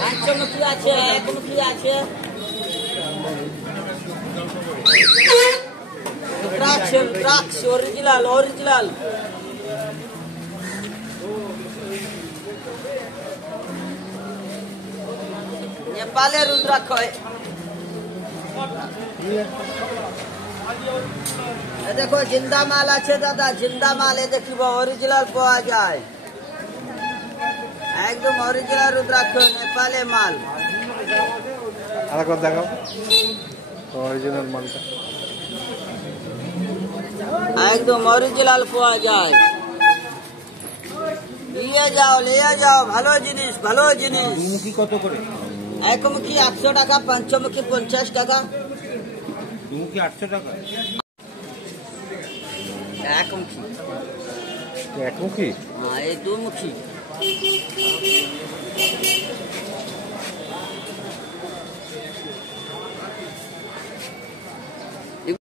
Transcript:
পঞ্চমুখী আছে, একমুখী আছে, রুদ্রাক্ষ অরিজিনাল অরিজিনাল। নেপালে রুদ্রাক্ষ। দেখো জিন্দা মাল আছে দাদা, জিন্দা মাল এ দেখিব অরিজিনাল পাওয়া যায়, একদম অরিজিনাল রুদ্রাক্ষ নেপালে মাল। আরেকবার দেখাও অরিজিনাল মালটা, একদম অরিজিনাল পাওয়া যায়। নিয়ে যাও, নিয়ে যাও, ভালো জিনিস ভালো জিনিস। দুমুখী কত করে? একমুখী 800 টাকা, পঞ্চমুখী 50 টাকা। দুমুখী 800 টাকা। একমুখী, একমুখী? হ্যাঁ এই দুমুখী।